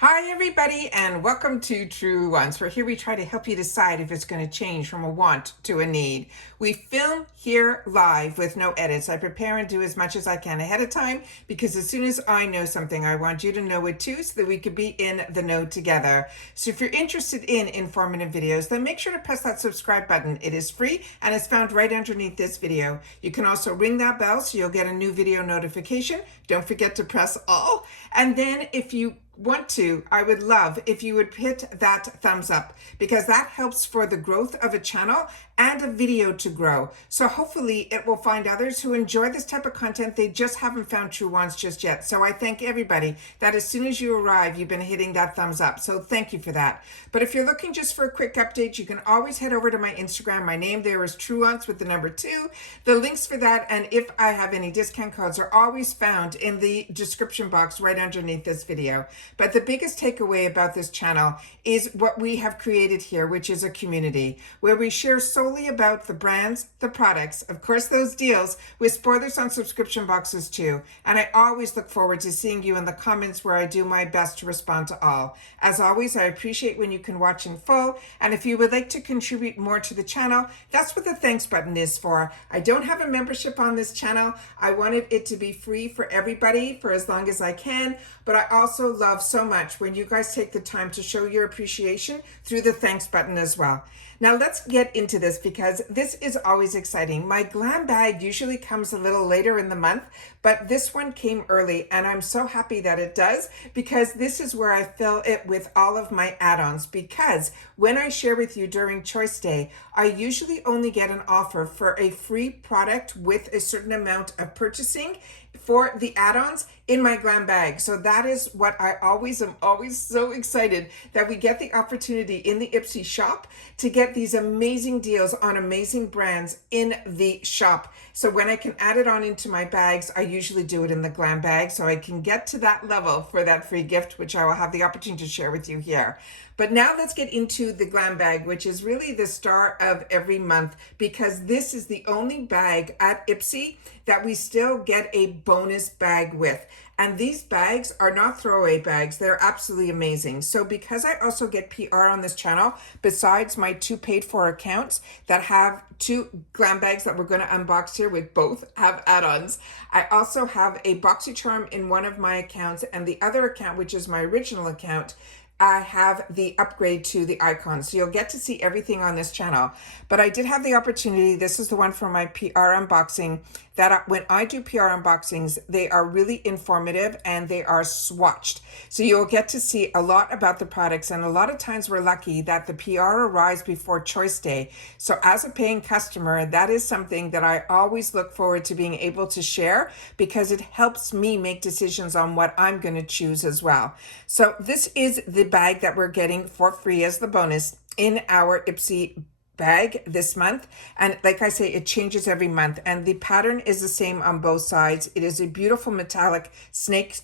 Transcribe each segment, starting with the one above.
Hi everybody and welcome to Truewants, where here we try to help you decide if it's going to change from a want to a need. We film here live with no edits. I prepare and do as much as I can ahead of time because as soon as I know something, I want you to know it too so that we could be in the know together. So if you're interested in informative videos, then make sure to press that subscribe button. It is free and it's found right underneath this video. You can also ring that bell so you'll get a new video notification. Don't forget to press all. And then if you want to, I would love if you would hit that thumbs up because that helps for the growth of a channel and a video to grow. So hopefully it will find others who enjoy this type of content. They just haven't found Truewants just yet. So I thank everybody that as soon as you arrive, you've been hitting that thumbs up. So thank you for that. But if you're looking just for a quick update, you can always head over to my Instagram. My name there is Truewants with the number 2. The links for that and if I have any discount codes are always found in the description box right underneath this video. But the biggest takeaway about this channel is what we have created here, which is a community where we share solely about the brands, the products, of course, those deals with spoilers on subscription boxes too. And I always look forward to seeing you in the comments where I do my best to respond to all. As always, I appreciate when you can watch in full. And if you would like to contribute more to the channel, that's what the thanks button is for. I don't have a membership on this channel. I wanted it to be free for everybody for as long as I can. But I also love so much when you guys take the time to show your appreciation through the thanks button as well. Now let's get into this because this is always exciting. My Glam bag usually comes a little later in the month, but this one came early and I'm so happy that it does because this is where I fill it with all of my add-ons, because when I share with you during Choice Day, I usually only get an offer for a free product with a certain amount of purchasing for the add-ons in my Glam bag. So that is what I am always so excited that we get the opportunity in the IPSY shop to get these amazing deals on amazing brands in the shop. So when I can add it on into my bags, I usually do it in the Glam bag so I can get to that level for that free gift, which I will have the opportunity to share with you here. But now let's get into the Glam bag, which is really the star of every month because this is the only bag at IPSY that we still get a bonus bag with. And these bags are not throwaway bags. They're absolutely amazing. So because I also get PR on this channel, besides my 2 paid for accounts that have 2 Glam bags that we're going to unbox here with both have add-ons, I also have a BoxyCharm in one of my accounts, and the other account, which is my original account, I have the upgrade to the icon. So you'll get to see everything on this channel. But I did have the opportunity, this is the one for my PR unboxing, that when I do PR unboxings, they are really informative and they are swatched. So you'll get to see a lot about the products, and a lot of times we're lucky that the PR arrives before Choice Day. So as a paying customer, that is something that I always look forward to being able to share because it helps me make decisions on what I'm going to choose as well. So this is the bag that we're getting for free as the bonus in our IPSY bag this month, and like I say, it changes every month and the pattern is the same on both sides. It is a beautiful metallic snake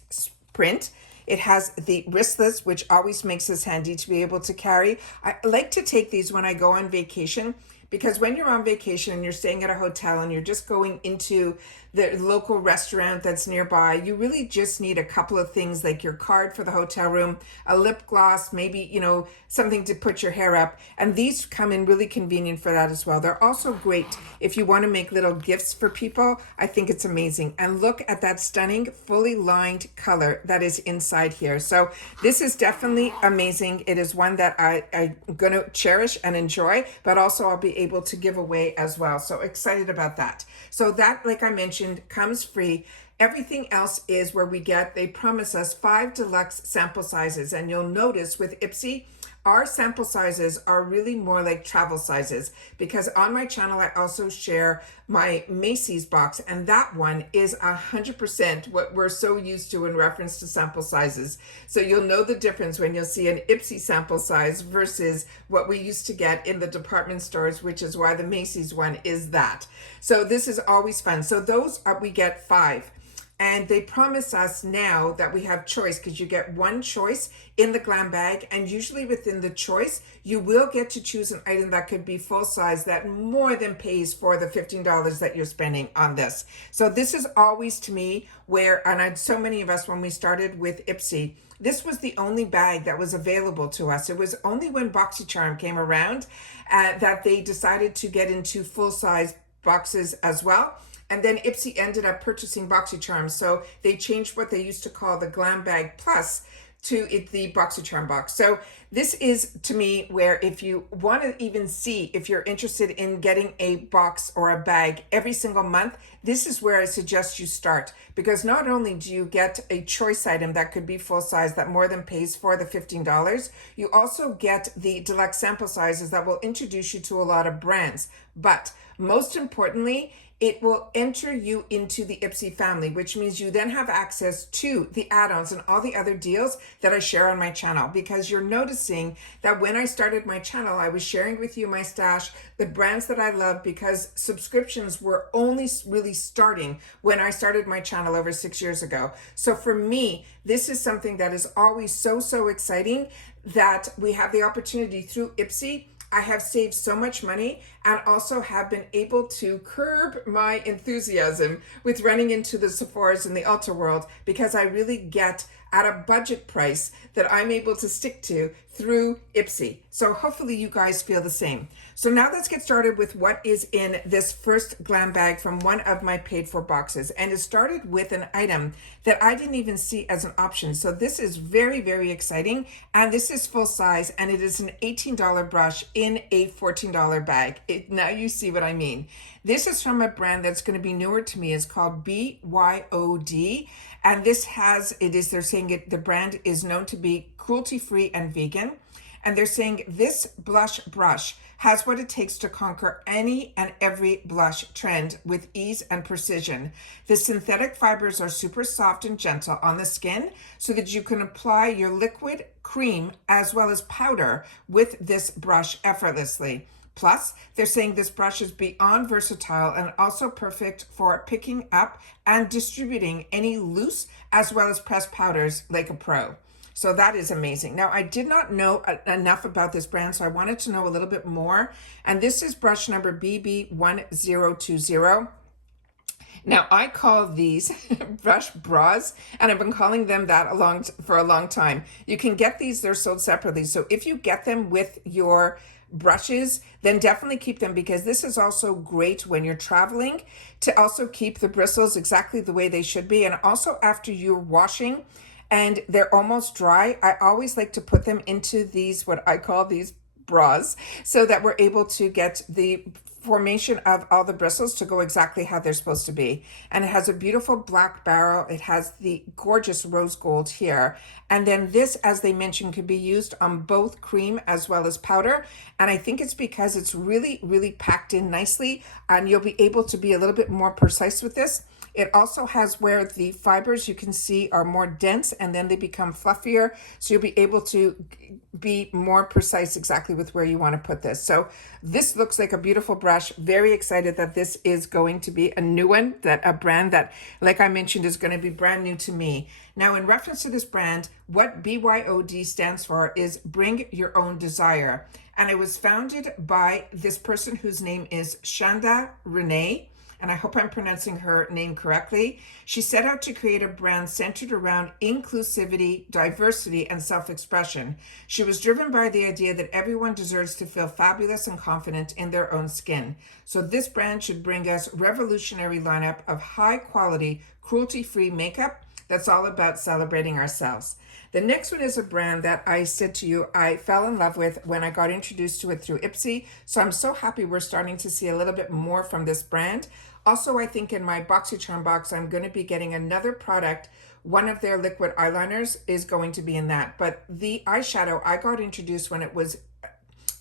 print. It has the wristlets, which always makes this handy to be able to carry. I like to take these when I go on vacation because when you're on vacation and you're staying at a hotel and you're just going into the local restaurant that's nearby, you really just need a couple of things like your card for the hotel room, a lip gloss, maybe, you know, something to put your hair up. And these come in really convenient for that as well. They're also great if you want to make little gifts for people. I think it's amazing. And look at that stunning, fully lined color that is inside here. So this is definitely amazing. It is one that I'm going to cherish and enjoy, but also I'll be able to give away as well. So excited about that. So that, like I mentioned, comes free. Everything else is where they promise us 5 deluxe sample sizes. And you'll notice with IPSY, our sample sizes are really more like travel sizes because on my channel, I also share my Macy's box, and that one is 100% what we're so used to in reference to sample sizes. So you'll know the difference when you'll see an IPSY sample size versus what we used to get in the department stores, which is why the Macy's one is that. So this is always fun. So those are, we get 5. And they promise us now that we have choice, because you get one choice in the glam bag, and usually within the choice you will get to choose an item that could be full size that more than pays for the $15 that you're spending on this. So this is always, to me, where, and so many of us, when we started with IPSY, this was the only bag that was available to us. It was only when BoxyCharm came around that they decided to get into full size boxes as well. And then IPSY ended up purchasing BoxyCharm. So they changed what they used to call the GlamBag Plus to the BoxyCharm box. So this is, to me, where if you want to even see if you're interested in getting a box or a bag every single month, this is where I suggest you start. Because not only do you get a choice item that could be full size that more than pays for the $15, you also get the deluxe sample sizes that will introduce you to a lot of brands. But most importantly, it will enter you into the IPSY family, which means you then have access to the add-ons and all the other deals that I share on my channel. Because you're noticing that when I started my channel, I was sharing with you my stash, the brands that I love, because subscriptions were only really starting when I started my channel over 6 years ago. So for me, this is something that is always so exciting, that we have the opportunity through IPSY. I have saved so much money, and also have been able to curb my enthusiasm with running into the Sephoras in the Ulta world, because I really get at a budget price that I'm able to stick to through IPSY. So hopefully you guys feel the same. So now let's get started with what is in this first glam bag from one of my paid for boxes. And it started with an item that I didn't even see as an option. So this is very exciting. And this is full size, and it is an $18 brush in a $14 bag. Now you see what I mean. This is from a brand that's going to be newer to me. It's called BYOD. And this they're saying the brand is known to be cruelty-free and vegan. And they're saying this blush brush has what it takes to conquer any and every blush trend with ease and precision. The synthetic fibers are super soft and gentle on the skin, so that you can apply your liquid, cream, as well as powder with this brush effortlessly. Plus, they're saying this brush is beyond versatile and also perfect for picking up and distributing any loose as well as pressed powders like a pro. So that is amazing. Now, I did not know enough about this brand, so I wanted to know a little bit more. And this is brush number BB1020. Now, I call these brush bras, and I've been calling them that for a long time. You can get these, they're sold separately. So if you get them with your brushes, then definitely keep them, because this is also great when you're traveling to also keep the bristles exactly the way they should be. And also after you're washing and they're almost dry, I always like to put them into these, what I call these bras, so that we're able to get the formation of all the bristles to go exactly how they're supposed to be. And it has a beautiful black barrel. It has the gorgeous rose gold here. And then this, as they mentioned, could be used on both cream as well as powder. And I think it's because it's really packed in nicely, and you'll be able to be a little bit more precise with this. It also has where the fibers, you can see, are more dense, and then they become fluffier. So you'll be able to be more precise exactly with where you want to put this. So this looks like a beautiful brush. Very excited that this is going to be a new one, that a brand that, like I mentioned, is going to be brand new to me. Now, in reference to this brand, what BYOD stands for is Bring Your Own Desire. And it was founded by this person whose name is Shanda Renee, and I hope I'm pronouncing her name correctly. She set out to create a brand centered around inclusivity, diversity, and self-expression. She was driven by the idea that everyone deserves to feel fabulous and confident in their own skin. So this brand should bring us revolutionary lineup of high-quality, cruelty-free makeup that's all about celebrating ourselves. The next one is a brand that I said to you I fell in love with when I got introduced to it through IPSY. So I'm so happy we're starting to see a little bit more from this brand. Also, I think in my BoxyCharm box, I'm going to be getting another product. One of their liquid eyeliners is going to be in that. But the eyeshadow, I got introduced when it was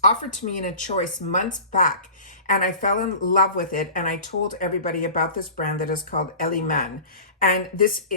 offered to me in a choice months back, and I fell in love with it. And I told everybody about this brand that is called Eliman. And this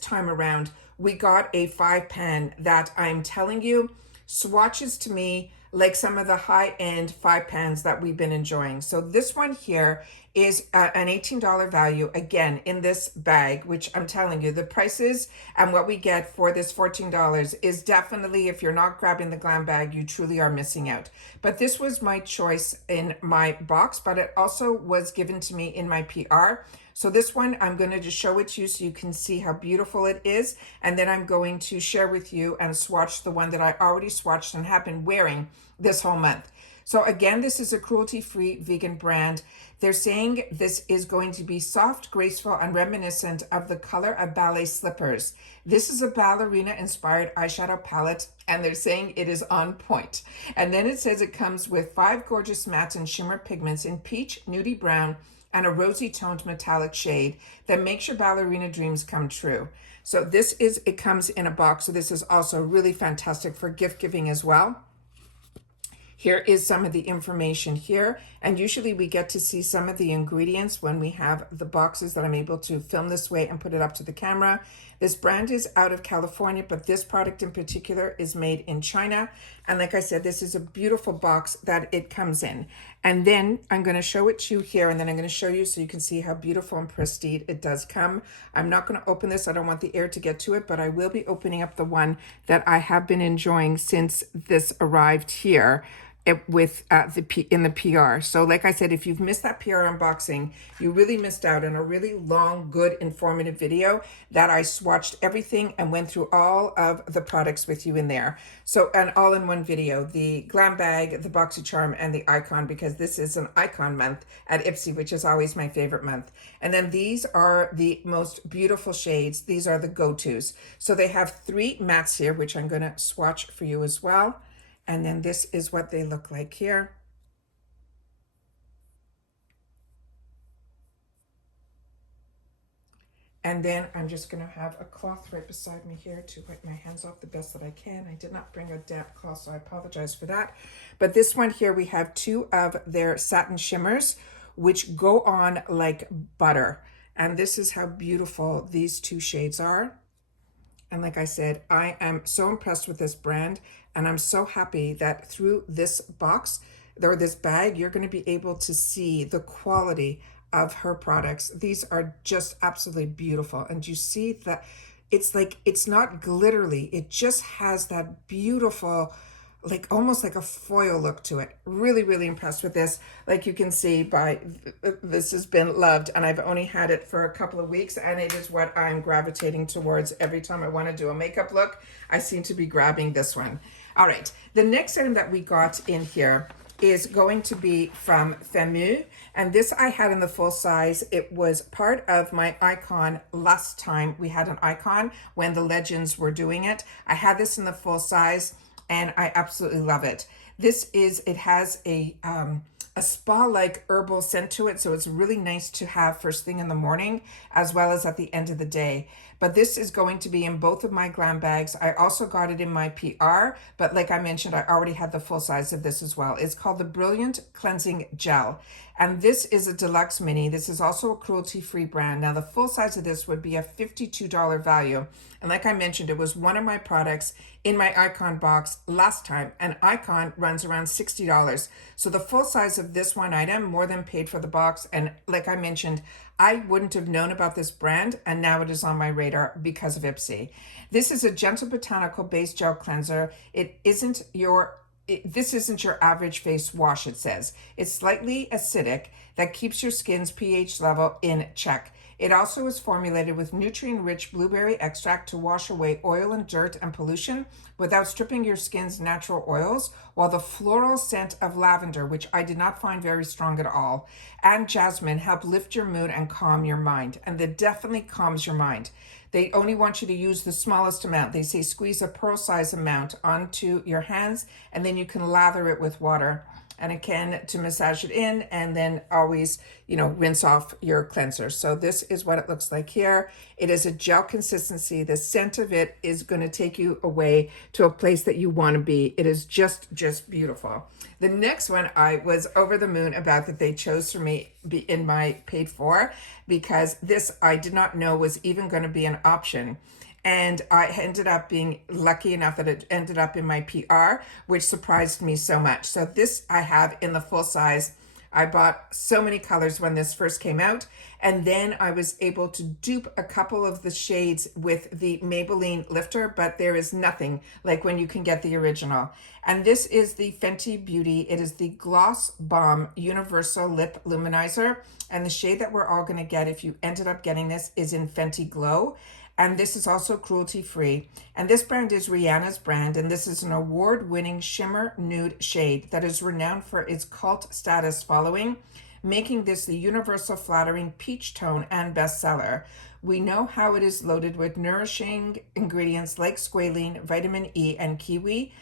time around, we got a 5-pan that I'm telling you, swatches to me like some of the high-end 5-pans that we've been enjoying. So this one here is an $18 value again in this bag, which I'm telling you, the prices and what we get for this $14 is definitely, if you're not grabbing the Glam bag, you truly are missing out. But this was my choice in my box, but it also was given to me in my PR. So this one, I'm going to just show it to you so you can see how beautiful it is. And then I'm going to share with you and swatch the one that I already swatched and have been wearing this whole month. So again, this is a cruelty-free vegan brand. They're saying this is going to be soft, graceful, and reminiscent of the color of ballet slippers. This is a ballerina-inspired eyeshadow palette, and they're saying it is on point. And then it says it comes with 5 gorgeous mattes and shimmer pigments in peach, nudie brown, and a rosy toned metallic shade that makes your ballerina dreams come true. So it comes in a box. So this is also really fantastic for gift giving as well. Here is some of the information here, and usually we get to see some of the ingredients when we have the boxes that I'm able to film this way and put it up to the camera. This brand is out of California, but this product in particular is made in China. And like I said, this is a beautiful box that it comes in. And then I'm going to show it to you here, and then I'm going to show you so you can see how beautiful and pristine it does come. I'm not going to open this. I don't want the air to get to it, but I will be opening up the one that I have been enjoying since this arrived here in the PR. So like I said, if you've missed that PR unboxing, you really missed out on a really long, good, informative video that I swatched everything and went through all of the products with you in there. So, and all in one video, the Glam bag, the BoxyCharm, and the icon, because this is an icon month at IPSY, which is always my favorite month. And then these are the most beautiful shades. These are the go-tos. So they have 3 mattes here, which I'm going to swatch for you as well. And then this is what they look like here. And then I'm just going to have a cloth right beside me here to wipe my hands off the best that I can. I did not bring a damp cloth, so I apologize for that. But this one here, we have 2 of their satin shimmers, which go on like butter. And this is how beautiful these 2 shades are. And like I said, I am so impressed with this brand, and I'm so happy that through this box or this bag, you're going to be able to see the quality of her products. These are just absolutely beautiful. And you see that it's like, it's not glittery. It just has that beautiful, like almost like a foil look to it. Really, really impressed with this. Like you can see this has been loved, and I've only had it for a couple of weeks, and it is what I'm gravitating towards every time I want to do a makeup look. I seem to be grabbing this one. All right, the next item that we got in here is going to be from Femu, and this I had in the full size. It was part of my icon last time we had an icon when the legends were doing it. I had this in the full size, and I absolutely love it. It has a spa-like herbal scent to it, so it's really nice to have first thing in the morning as well as at the end of the day. But this is going to be in both of my Glam bags. I also got it in my PR, but like I mentioned, I already had the full size of this as well. It's called the Brilliant Cleansing Gel, and this is a deluxe mini. This is also a cruelty-free brand. Now the full size of this would be a $52 value. And like I mentioned, it was one of my products in my icon box last time, and icon runs around $60. So the full size of this one item more than paid for the box. And like I mentioned, I wouldn't have known about this brand, and now it is on my radar because of IPSY. This is a gentle botanical base gel cleanser. This isn't your average face wash, it says. It's slightly acidic that keeps your skin's pH level in check. It also is formulated with nutrient-rich blueberry extract to wash away oil and dirt and pollution without stripping your skin's natural oils, while the floral scent of lavender, which I did not find very strong at all, and jasmine help lift your mood and calm your mind. And that definitely calms your mind. They only want you to use the smallest amount. They say squeeze a pearl-size amount onto your hands, and then you can lather it with water. And again, to massage it in, and then always, rinse off your cleanser. So this is what it looks like here. It is a gel consistency. The scent of it is going to take you away to a place that you want to be. It is just beautiful. The next one I was over the moon about that they chose for me in my paid for, because this I did not know was even going to be an option. And I ended up being lucky enough that it ended up in my PR, which surprised me so much. So this I have in the full size I bought so many colors when this first came out, and then I was able to dupe a couple of the shades with the Maybelline lifter, but there is nothing like when you can get the original. And this is the Fenty Beauty. It is the Gloss Bomb Universal Lip Luminizer, and the shade that we're all going to get if you ended up getting this is in Fenty Glow. And this is also cruelty-free. And this brand is Rihanna's brand, and this is an award-winning shimmer nude shade that is renowned for its cult status following, making this the universal flattering peach tone and bestseller. We know how it is loaded with nourishing ingredients like squalene, vitamin E, and kiwi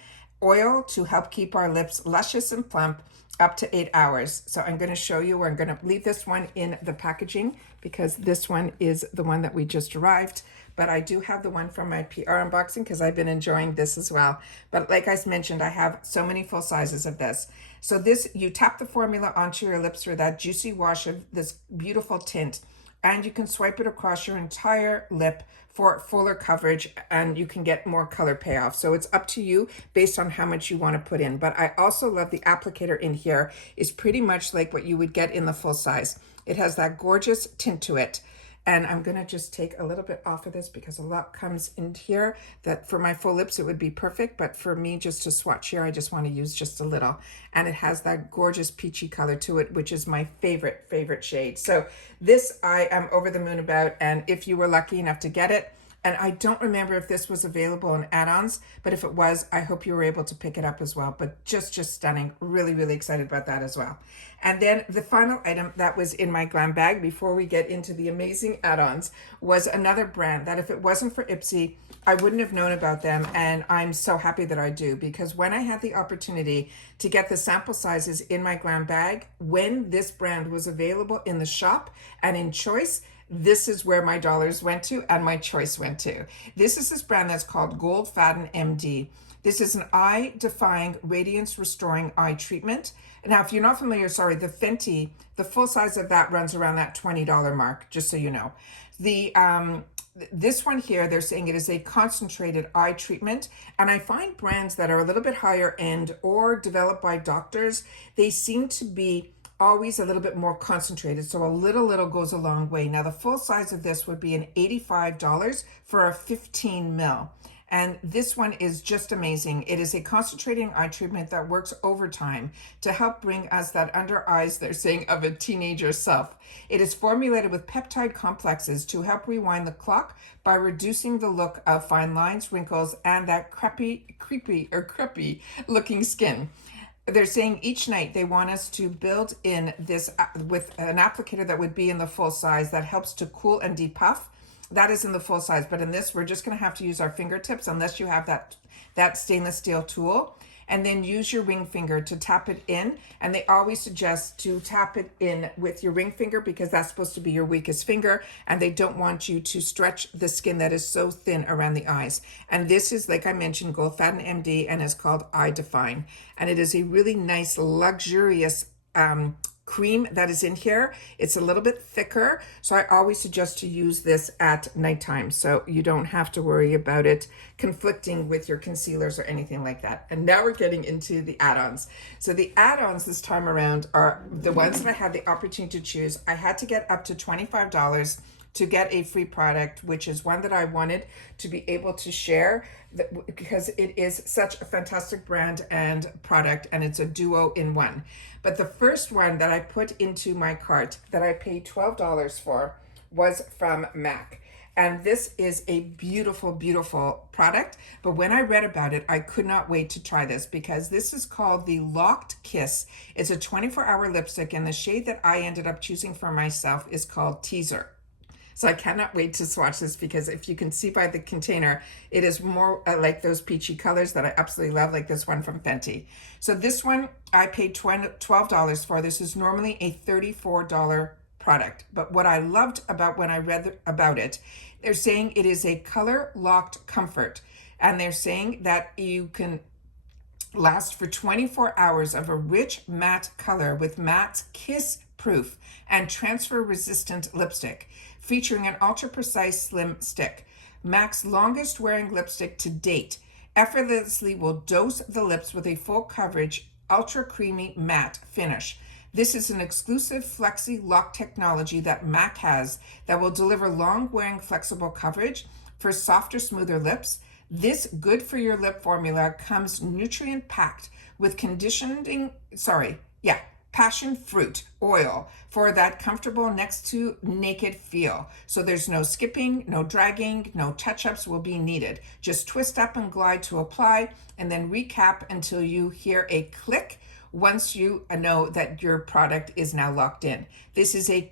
oil to help keep our lips luscious and plump up to 8 hours. So I'm going to show you, I'm going to leave this one in the packaging because this one is the one that we just arrived. But I do have the one from my PR unboxing because I've been enjoying this as well. But like I mentioned, I have so many full sizes of this. So this, you tap the formula onto your lips for that juicy wash of this beautiful tint. And you can swipe it across your entire lip for fuller coverage, and you can get more color payoff. So it's up to you based on how much you want to put in. But I also love the applicator in here is pretty much like what you would get in the full size. It has that gorgeous tint to it. And I'm going to just take a little bit off of this because a lot comes in here that for my full lips, it would be perfect. But for me, just to swatch here, I just want to use just a little. And it has that gorgeous peachy color to it, which is my favorite shade. So this I am over the moon about. And if you were lucky enough to get it, and I don't remember if this was available in add-ons, but if it was, I hope you were able to pick it up as well. But just stunning. Really excited about that as well. And then the final item that was in my glam bag before we get into the amazing add-ons was another brand that if it wasn't for IPSY, I wouldn't have known about them. And I'm so happy that I do, because when I had the opportunity to get the sample sizes in my glam bag, when this brand was available in the shop and in choice, this is where my dollars went to and my choice went to. This is this brand that's called Gold Faden MD. This is an eye-defying, radiance-restoring eye treatment. Now, if you're not familiar, sorry, the Fenty, the full size of that runs around that $20 mark, just so you know. This one here, they're saying it is a concentrated eye treatment. And I find brands that are a little bit higher end or developed by doctors, they seem to be always a little bit more concentrated. So a little goes a long way. Now the full size of this would be an $85 for a 15 mil. And this one is just amazing. It is a concentrating eye treatment that works overtime to help bring us that under eyes, they're saying, of a teenager self. It is formulated with peptide complexes to help rewind the clock by reducing the look of fine lines, wrinkles, and that creepy looking skin. They're saying each night they want us to build in this with an applicator that would be in the full size that helps to cool and depuff. That is in the full size, but in this, we're just going to have to use our fingertips unless you have that stainless steel tool. And then use your ring finger to tap it in. And they always suggest to tap it in with your ring finger because that's supposed to be your weakest finger. And they don't want you to stretch the skin that is so thin around the eyes. And this is, like I mentioned, Gold Faden MD, and is called Eye Define. And it is a really nice, luxurious cream that is in here. It's a little bit thicker, so I always suggest to use this at nighttime so you don't have to worry about it conflicting with your concealers or anything like that. And now we're getting into the add-ons. So the add-ons this time around are the ones that I had the opportunity to choose. I had to get up to $25 to get a free product, which is one that I wanted to be able to share because it is such a fantastic brand and product, and it's a duo in one. But the first one that I put into my cart that I paid $12 for was from MAC. And this is a beautiful product. But when I read about it, I could not wait to try this because this is called the Locked Kiss. It's a 24-hour lipstick, and the shade that I ended up choosing for myself is called Teaser. So I cannot wait to swatch this because if you can see by the container, it is more like those peachy colors that I absolutely love, like this one from Fenty. So this one I paid $12 for. This is normally a $34 product. But what I loved about when I read about it, they're saying it is a color locked comfort. And they're saying that you can last for 24 hours of a rich matte color with matte kiss proof and transfer resistant lipstick, featuring an ultra precise slim stick. MAC's longest wearing lipstick to date effortlessly will dose the lips with a full coverage, ultra creamy matte finish. This is an exclusive Flexi Lock technology that MAC has that will deliver long-wearing flexible coverage for softer, smoother lips. This good for your lip formula comes nutrient packed with passion fruit oil for that comfortable next to naked feel. So there's no skipping, no dragging, no touch-ups will be needed. Just twist up and glide to apply, and then recap until you hear a click once you know that your product is now locked in. This is a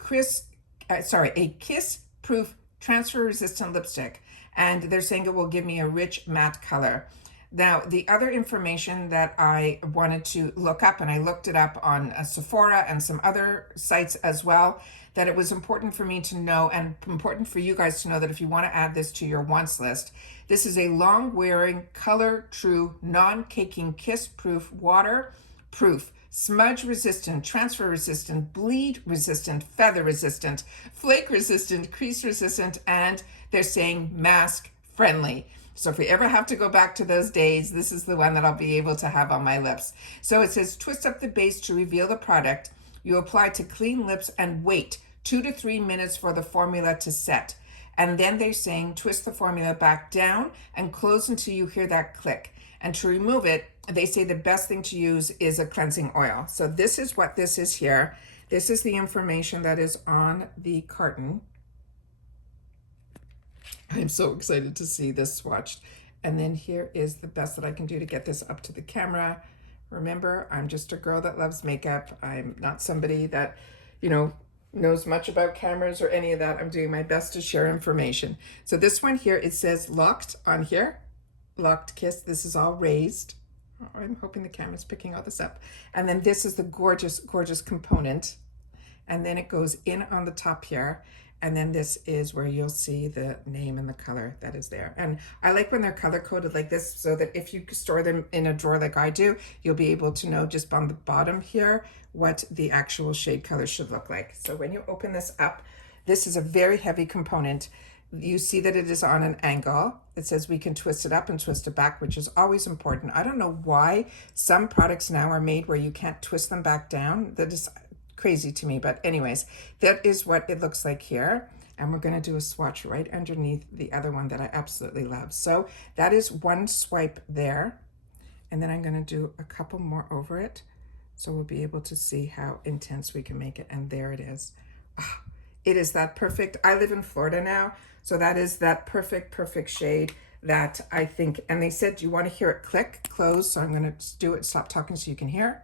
kiss-proof transfer-resistant lipstick, and they're saying it will give me a rich matte color. Now, the other information that I wanted to look up, and I looked it up on Sephora and some other sites as well, that it was important for me to know and important for you guys to know that if you want to add this to your wants list, this is a long-wearing, color-true, non-caking, kiss-proof, water-proof, smudge-resistant, transfer-resistant, bleed-resistant, feather-resistant, flake-resistant, crease-resistant, and they're saying mask-friendly. So if we ever have to go back to those days, this is the one that I'll be able to have on my lips. So it says, twist up the base to reveal the product. You apply to clean lips and wait 2 to 3 minutes for the formula to set. And then they're saying, twist the formula back down and close until you hear that click. And to remove it, they say the best thing to use is a cleansing oil. So this is what this is here. This is the information that is on the carton. I'm so excited to see this swatched. And then here is the best that I can do to get this up to the camera. Remember, I'm just a girl that loves makeup. I'm not somebody that, knows much about cameras or any of that. I'm doing my best to share information. So this one here, it says locked on here. Locked kiss. This is all raised. Oh, I'm hoping the camera's picking all this up. And then this is the gorgeous, gorgeous component. And then it goes in on the top here. And then this is where you'll see the name and the color that is there. And I like when they're color coded like this, so that if you store them in a drawer like I do, you'll be able to know just on the bottom here what the actual shade color should look like. So when you open this up, this is a very heavy component. You see that it is on an angle. It says we can twist it up and twist it back, which is always important. I don't know why some products now are made where you can't twist them back down. That is crazy to me, but anyways, that is what it looks like here. And we're going to do a swatch right underneath the other one that I absolutely love. So that is one swipe there, and then I'm going to do a couple more over it, so we'll be able to see how intense we can make it. And there it is. Oh, it is that perfect. I live in Florida now, so that is that perfect shade that I think. And they said, do you want to hear it click, close? So I'm going to do it, stop talking so you can hear,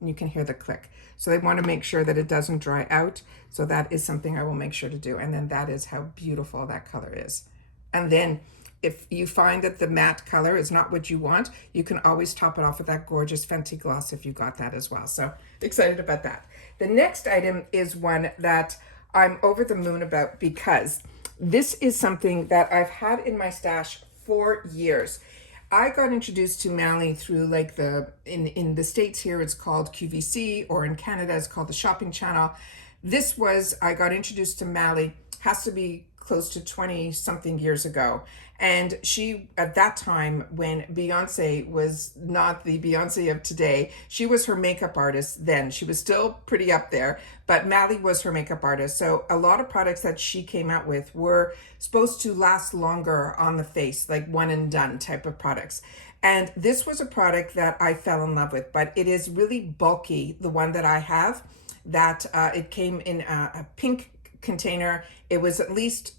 and you can hear the click. So they want to make sure that it doesn't dry out. So that is something I will make sure to do. And then that is how beautiful that color is. And then if you find that the matte color is not what you want, you can always top it off with that gorgeous Fenty gloss if you got that as well. So excited about that. The next item is one that I'm over the moon about, because this is something that I've had in my stash for years. I got introduced to Mally through like in the States here, it's called QVC, or in Canada, it's called the Shopping Channel. I got introduced to Mally, has to be close to 20 something years ago. And she, at that time, when Beyonce was not the Beyonce of today, she was her makeup artist then. She was still pretty up there, but Mally was her makeup artist. So a lot of products that she came out with were supposed to last longer on the face, like one and done type of products. And this was a product that I fell in love with, but it is really bulky, the one that I have, that it came in a pink container. It was at least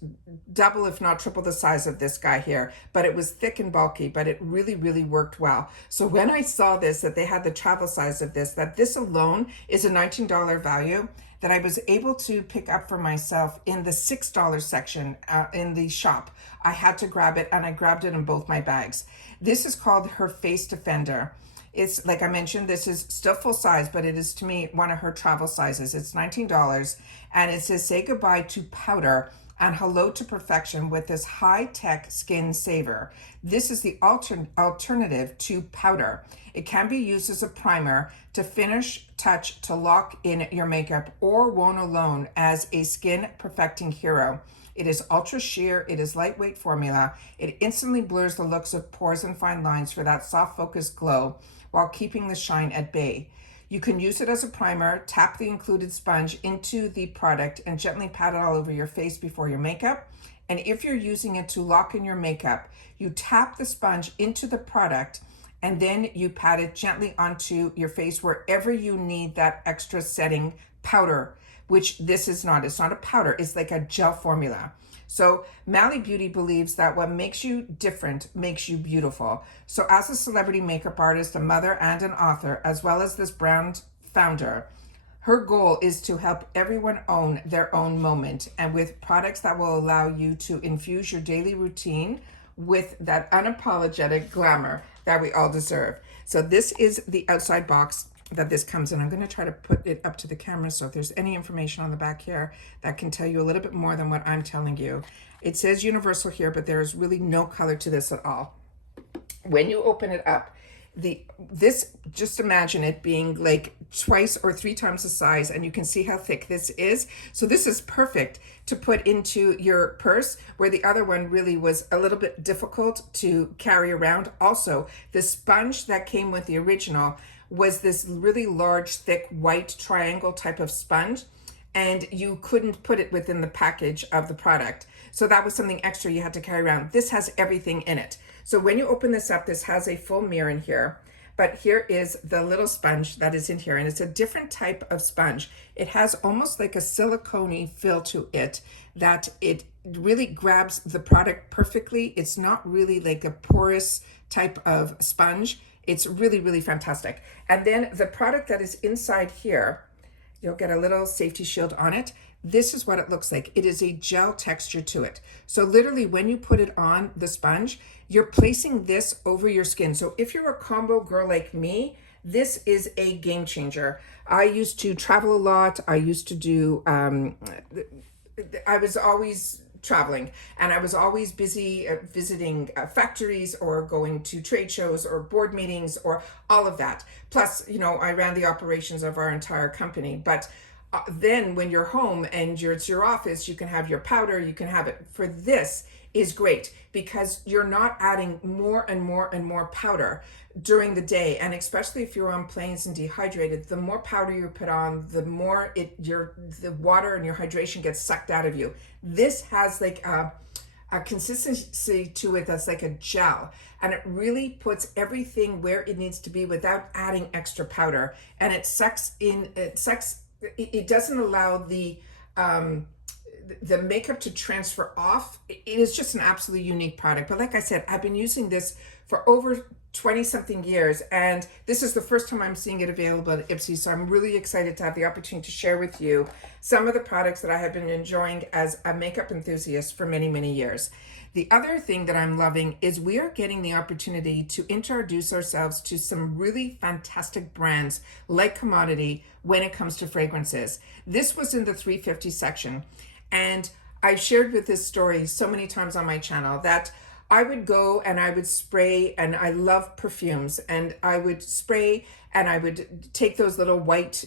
double, if not triple the size of this guy here, but it was thick and bulky, but it really worked well. So when I saw this, that they had the travel size of this, that this alone is a $19 value, that I was able to pick up for myself in the $6 section in the shop. I had to grab it, and I grabbed it in both my bags. This is called her Face Defender. It's, like I mentioned, this is still full size, but it is, to me, one of her travel sizes. It's $19, and it says, say goodbye to powder and hello to perfection with this high-tech skin saver. This is the alternative to powder. It can be used as a primer to finish touch to lock in your makeup, or worn alone as a skin perfecting hero. It is ultra sheer, it is lightweight formula. It instantly blurs the looks of pores and fine lines for that soft focused glow, while keeping the shine at bay. You can use it as a primer, tap the included sponge into the product and gently pat it all over your face before your makeup. And if you're using it to lock in your makeup, you tap the sponge into the product and then you pat it gently onto your face wherever you need that extra setting powder, which this is not. It's not a powder, it's like a gel formula. So Mally Beauty believes that what makes you different makes you beautiful. So as a celebrity makeup artist, a mother, and an author, as well as this brand founder, her goal is to help everyone own their own moment, and with products that will allow you to infuse your daily routine with that unapologetic glamour that we all deserve. So this is the outside box that this comes in. I'm going to try to put it up to the camera, so if there's any information on the back here that can tell you a little bit more than what I'm telling you. It says universal here, but there's really no color to this at all. When you open it up, this, just imagine it being like twice or three times the size, and you can see how thick this is. So this is perfect to put into your purse, where the other one really was a little bit difficult to carry around. Also, the sponge that came with the original was this really large, thick, white triangle type of sponge, and you couldn't put it within the package of the product. So that was something extra you had to carry around. This has everything in it. So when you open this up, this has a full mirror in here, but here is the little sponge that is in here, and it's a different type of sponge. It has almost like a silicone feel to it that it really grabs the product perfectly. It's not really like a porous type of sponge. It's really, really fantastic. And then the product that is inside here, you'll get a little safety shield on it. This is what it looks like. It is a gel texture to it. So literally when you put it on the sponge, you're placing this over your skin. So if you're a combo girl like me, this is a game changer. I used to travel a lot. I used to do, I was always traveling, and I was always busy visiting factories or going to trade shows or board meetings or all of that. Plus, you know, I ran the operations of our entire company. But then when you're home and it's your office, you can have your powder, you can have it. For this is great because you're not adding more and more and more powder during the day, and especially if you're on planes and dehydrated, the more powder you put on, the more the water and your hydration gets sucked out of you. This has like a consistency to it that's like a gel, and it really puts everything where it needs to be without adding extra powder, and it doesn't allow the makeup to transfer off. It is just an absolutely unique product. But like I said, I've been using this for over 20 something years, and this is the first time I'm seeing it available at IPSY. So I'm really excited to have the opportunity to share with you some of the products that I have been enjoying as a makeup enthusiast for many, many years. The other thing that I'm loving is we are getting the opportunity to introduce ourselves to some really fantastic brands like Communtiy when it comes to fragrances. This was in the 350 section, and I've shared with this story so many times on my channel that I would go and I would spray, and I love perfumes, and I would spray and I would take those little white,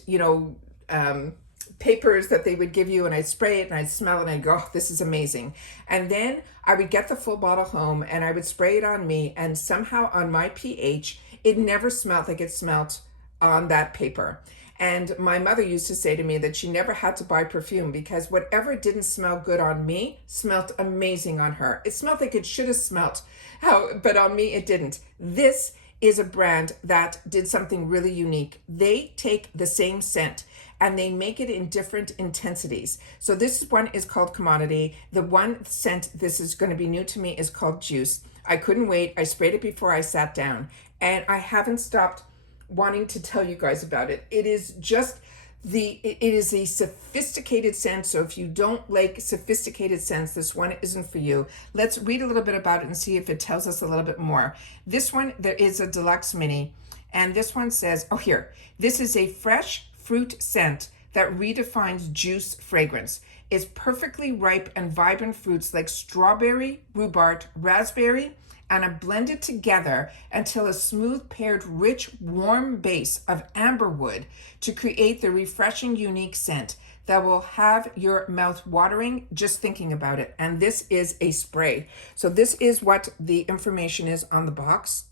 papers that they would give you, and I'd spray it and I'd smell it and I'd go, oh, this is amazing. And then I would get the full bottle home and I would spray it on me, and somehow on my pH, it never smelled like it smelt on that paper. And my mother used to say to me that she never had to buy perfume because whatever didn't smell good on me smelled amazing on her. It smelled like it should have smelled, but on me it didn't. This is a brand that did something really unique. They take the same scent and they make it in different intensities. So this one is called Communtiy. The one scent, this is going to be new to me, is called Juice. I couldn't wait. I sprayed it before I sat down, and I haven't stopped wanting to tell you guys about it. It is just it is a sophisticated scent. So if you don't like sophisticated scents, this one isn't for you. Let's read a little bit about it and see if it tells us a little bit more. This one, there is a deluxe mini, and this one says, oh, here, this is a fresh fruit scent that redefines juice fragrance. It's perfectly ripe and vibrant fruits like strawberry, rhubarb, raspberry, and are blended together until a smooth paired rich warm base of amberwood to create the refreshing unique scent that will have your mouth watering just thinking about it. And this is a spray. So this is what the information is on the box.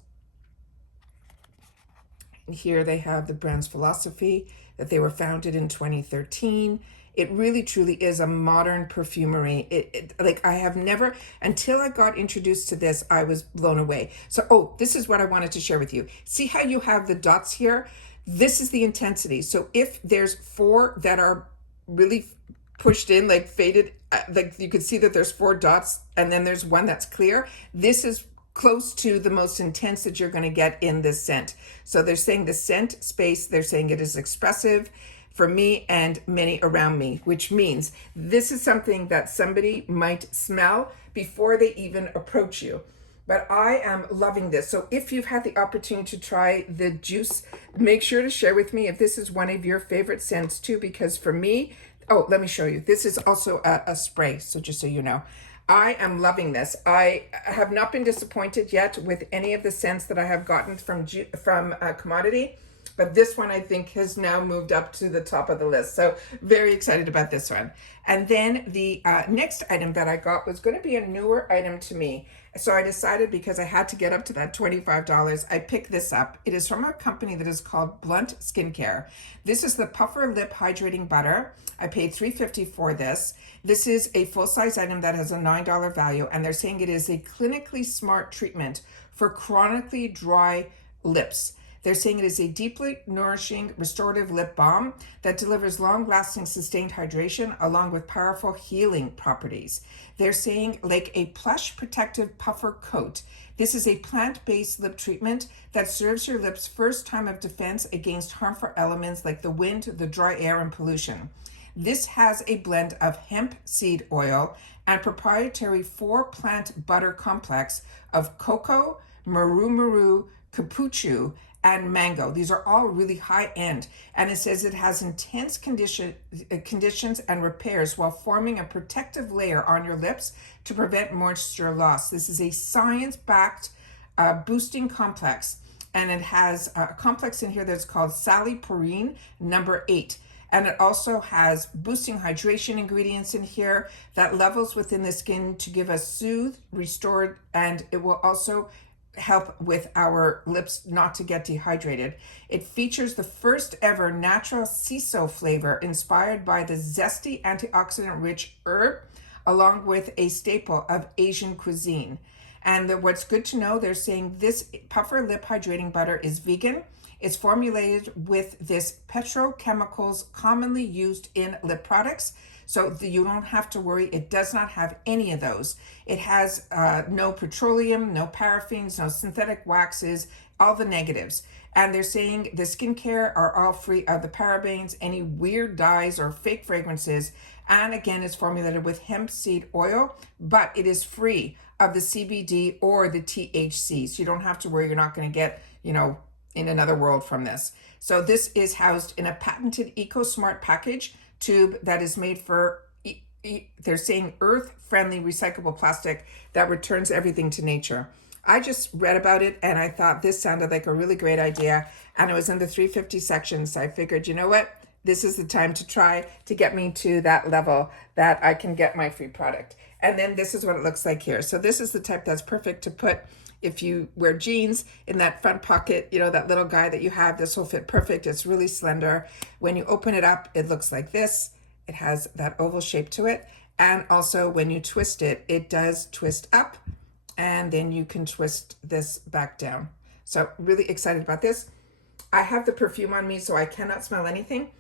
Here they have the brand's philosophy, that they were founded in 2013. It really truly is a modern perfumery. Like I have never, until I got introduced to this, I was blown away. So, oh, this is what I wanted to share with you. See how you have the dots here? This is the intensity. So if there's 4 that are really pushed in, like faded, like you can see that there's 4 dots and then there's 1 that's clear. This is close to the most intense that you're going to get in this scent. So they're saying the scent space, they're saying it is expressive for me and many around me, which means this is something that somebody might smell before they even approach you. But I am loving this. So if you've had the opportunity to try the juice, make sure to share with me if this is one of your favorite scents too, because for me, oh, let me show you. This is also a spray, so just so you know. I am loving this. I have not been disappointed yet with any of the scents that I have gotten from Communtiy, but this one I think has now moved up to the top of the list. So very excited about this one. And then the next item that I got was going to be a newer item to me. So I decided, because I had to get up to that $25, I picked this up. It is from a company that is called Blunt Skincare. This is the Puffer Lip Hydrating Butter. I paid $3.50 for this. This is a full-size item that has a $9 value, and they're saying it is a clinically smart treatment for chronically dry lips. They're saying it is a deeply nourishing restorative lip balm that delivers long-lasting sustained hydration along with powerful healing properties. They're saying like a plush protective puffer coat. This is a plant-based lip treatment that serves your lips' first time of defense against harmful elements like the wind, the dry air, and pollution. This has a blend of hemp seed oil and proprietary 4-plant butter complex of cocoa, maru, capuchu, and mango. These are all really high end, and it says it has intense conditions and repairs while forming a protective layer on your lips to prevent moisture loss. This is a science-backed boosting complex, and it has a complex in here that's called Saliporine number 8. And it also has boosting hydration ingredients in here that levels within the skin to give us soothed, restored, and it will also help with our lips not to get dehydrated. It features the first ever natural shiso flavor inspired by the zesty antioxidant rich herb, along with a staple of Asian cuisine. And what's good to know, they're saying this Puffer Lip Hydrating Butter is vegan. It's formulated with this petrochemicals commonly used in lip products, so you don't have to worry. It does not have any of those. It has no petroleum, no paraffins, no synthetic waxes, all the negatives. And they're saying the skincare are all free of the parabens, any weird dyes or fake fragrances. And again, it's formulated with hemp seed oil, but it is free of the CBD or the THC. So you don't have to worry. You're not going to get, in another world from this. So this is housed in a patented EcoSmart package tube that is made for, they're saying, earth-friendly recyclable plastic that returns everything to nature. I just read about it and I thought this sounded like a really great idea, and it was in the $3.50 section, so I figured, you know what? This is the time to try to get me to that level that I can get my free product. And then this is what it looks like here. So this is the type that's perfect to put if you wear jeans in that front pocket, that little guy that you have. This will fit perfect. It's really slender. When you open it up, it looks like this. It has that oval shape to it. And also when you twist it, it does twist up, and then you can twist this back down. So really excited about this. I have the perfume on me, so I cannot smell anything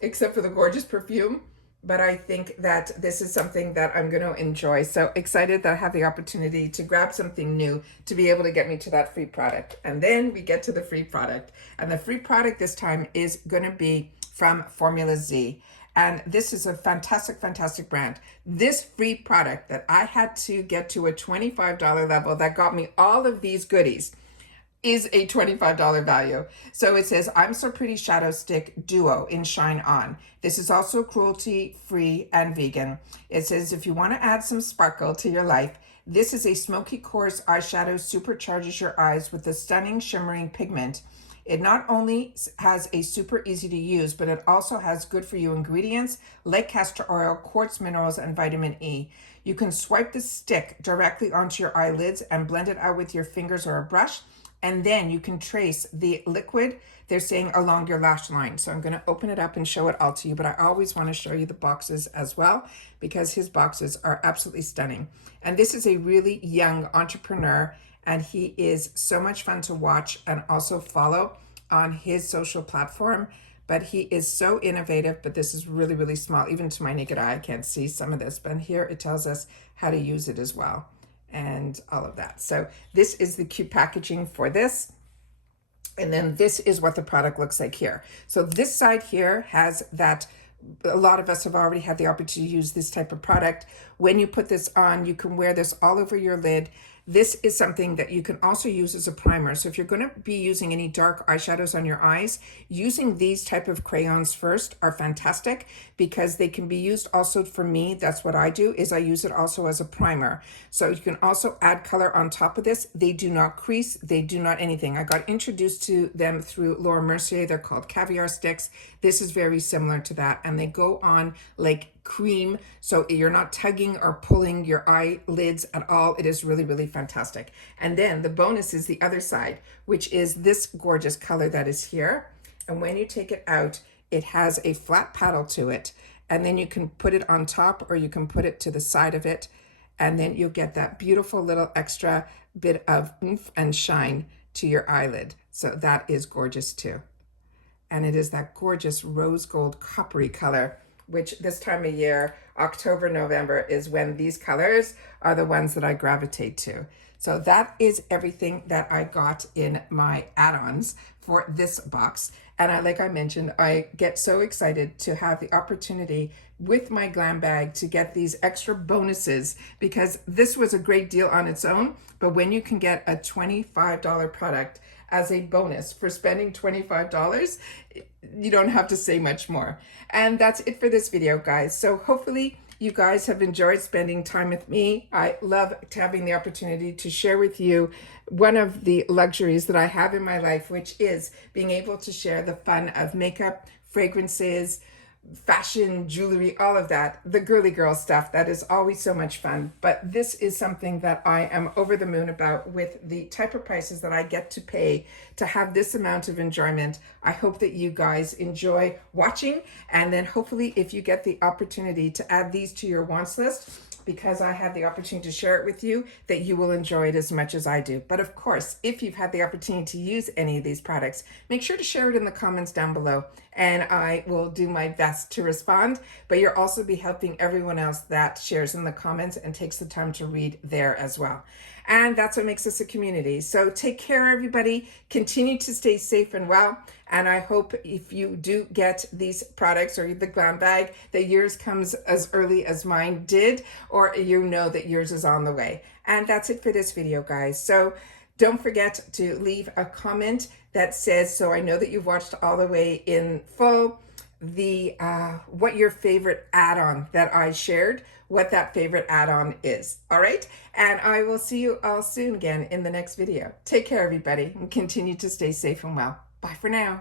except for the gorgeous perfume. But I think that this is something that I'm going to enjoy. So excited that I have the opportunity to grab something new to be able to get me to that free product. And then we get to the free product. And the free product this time is going to be from Formula Z. And this is a fantastic, fantastic brand. This free product that I had to get to a $25 level that got me all of these goodies is a $25 value. So it says, I'm So Pretty Shadow Stick Duo in Shine On. This is also cruelty-free and vegan. It says, if you want to add some sparkle to your life, this is a smoky coarse eyeshadow supercharges your eyes with a stunning shimmering pigment. It not only has a super easy to use, but it also has good for you ingredients like castor oil, quartz minerals, and vitamin E. You can swipe the stick directly onto your eyelids and blend it out with your fingers or a brush. And then you can trace the liquid, they're saying, along your lash line. So I'm going to open it up and show it all to you, but I always want to show you the boxes as well, because his boxes are absolutely stunning. And this is a really young entrepreneur, and he is so much fun to watch and also follow on his social platform. But he is so innovative, but this is really, really small. Even to my naked eye, I can't see some of this, but here it tells us how to use it as well and all of that. So this is the cute packaging for this. And then this is what the product looks like here. So this side here has that, a lot of us have already had the opportunity to use this type of product. When you put this on, you can wear this all over your lid. This is something that you can also use as a primer. So if you're going to be using any dark eyeshadows on your eyes, using these type of crayons first are fantastic, because they can be used also, for me, that's what I do, is I use it also as a primer. So you can also add color on top of this. They do not crease, they do not anything. I got introduced to them through Laura Mercier. They're called Caviar Sticks. This is very similar to that, and they go on like cream, so you're not tugging or pulling your eyelids at all. It is really, really fantastic. And then the bonus is the other side, which is this gorgeous color that is here. And when you take it out, it has a flat paddle to it, and then you can put it on top or you can put it to the side of it, and then you'll get that beautiful little extra bit of oomph and shine to your eyelid. So that is gorgeous too. And it is that gorgeous rose gold coppery color, which this time of year, October, November, is when these colors are the ones that I gravitate to. So that is everything that I got in my add-ons for this box. And like I mentioned, I get so excited to have the opportunity with my GlamBag to get these extra bonuses, because this was a great deal on its own. But when you can get a $25 product as a bonus for spending $25, you don't have to say much more. And that's it for this video, guys. So hopefully you guys have enjoyed spending time with me. I love having the opportunity to share with you one of the luxuries that I have in my life, which is being able to share the fun of makeup, fragrances, fashion, jewelry, all of that, the girly girl stuff. That is always so much fun. But this is something that I am over the moon about, with the type of prices that I get to pay to have this amount of enjoyment. I hope that you guys enjoy watching, and then hopefully if you get the opportunity to add these to your wants list, because I had the opportunity to share it with you, that you will enjoy it as much as I do. But of course, if you've had the opportunity to use any of these products, make sure to share it in the comments down below, and I will do my best to respond. But you'll also be helping everyone else that shares in the comments and takes the time to read there as well. And that's what makes us a community. So take care, everybody. Continue to stay safe and well. And I hope if you do get these products or the GlamBag, that yours comes as early as mine did, or you know that yours is on the way. And that's it for this video, guys. So don't forget to leave a comment that says, so I know that you've watched all the way in full, the what your favorite add-on that I shared, what that favorite add-on is. All right, and I will see you all soon again in the next video. Take care, everybody, and continue to stay safe and well. Bye for now.